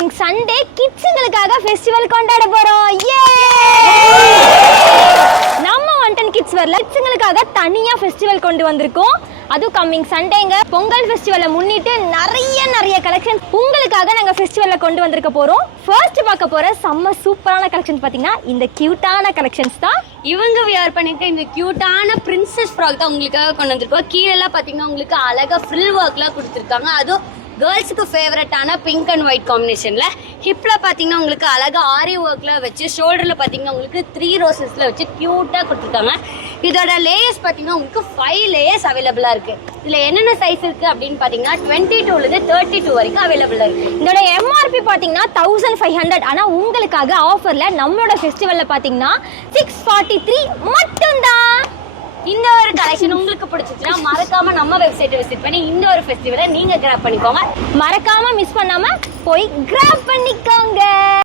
Coming Sunday கிட்ஸுங்களுக்காக festival கொண்டாட போறோம். நம்ம ஒன்டன் கிட்ஸ் வரல கிட்ஸுங்களுக்காக தனியா ஃபெஸ்டிவல் கொண்டு வந்திருக்கோம். அதுவும் கம்மிங் சண்டேங்க பொங்கல் ஃபெஸ்டிவலை முன்னிட்டு நிறைய கலெக்ஷன் உங்களுக்காக நாங்கள் ஃபெஸ்டிவலில் கொண்டு வந்திருக்க போகிறோம். ஃபர்ஸ்ட் பார்க்க போகிற செம்ம சூப்பரான கலெக்ஷன்ஸ் பார்த்தீங்கன்னா இந்த க்யூட்டான கலெக்ஷன்ஸ் தான். இவங்க வியர் பண்ணிட்டு இந்த க்யூட்டான பிரின்சஸ் ஃப்ராக் தான் உங்களுக்காக கொண்டு வந்திருக்கோம். கீழெல்லாம் பார்த்தீங்கன்னா உங்களுக்கு அழகாக ஃப்ரில் ஒர்க்லாம் கொடுத்துருக்காங்க. அதுவும் கேர்ள்ஸுக்கு ஃபேவரட்டான பிங்க் அண்ட் ஒயிட் காம்பினேஷனில். ஹிப்பில் பார்த்தீங்கன்னா உங்களுக்கு அழகாக ஆரி ஒர்க்கில் வச்சு, ஷோல்டரில் பார்த்தீங்கன்னா உங்களுக்கு 3 ரோசஸில் வச்சு க்யூட்டாக கொடுத்துருக்காங்க. இதோட லேயர்ஸ் பார்த்தீங்கன்னா உங்களுக்கு 5 லேயர்ஸ் அவைலபிளாக இருக்குது. இதில் என்னென்ன சைஸ் இருக்குது அப்படின்னு பார்த்தீங்கன்னா 22லேருந்து 32 வரைக்கும் அவைலபிளாக இருக்குது. இதோட எம்ஆர்பி பார்த்தீங்கன்னா 1500. ஆனால் உங்களுக்காக ஆஃபரில் நம்மளோட ஃபெஸ்டிவலில் பார்த்தீங்கன்னா 643 மட்டும்தான். இந்த ஒரு கலெக்ஷன் உங்களுக்கு பிடிச்சிச்சுன்னா மறக்காம நம்ம வெப்சைட்டை விசிட் பண்ணி இந்த ஒரு ஃபெஸ்டிவலை நீங்க கிராப் பண்ணிக்கோங்க. மறக்காம மிஸ் பண்ணாம போய் கிராப் பண்ணிக்கோங்க.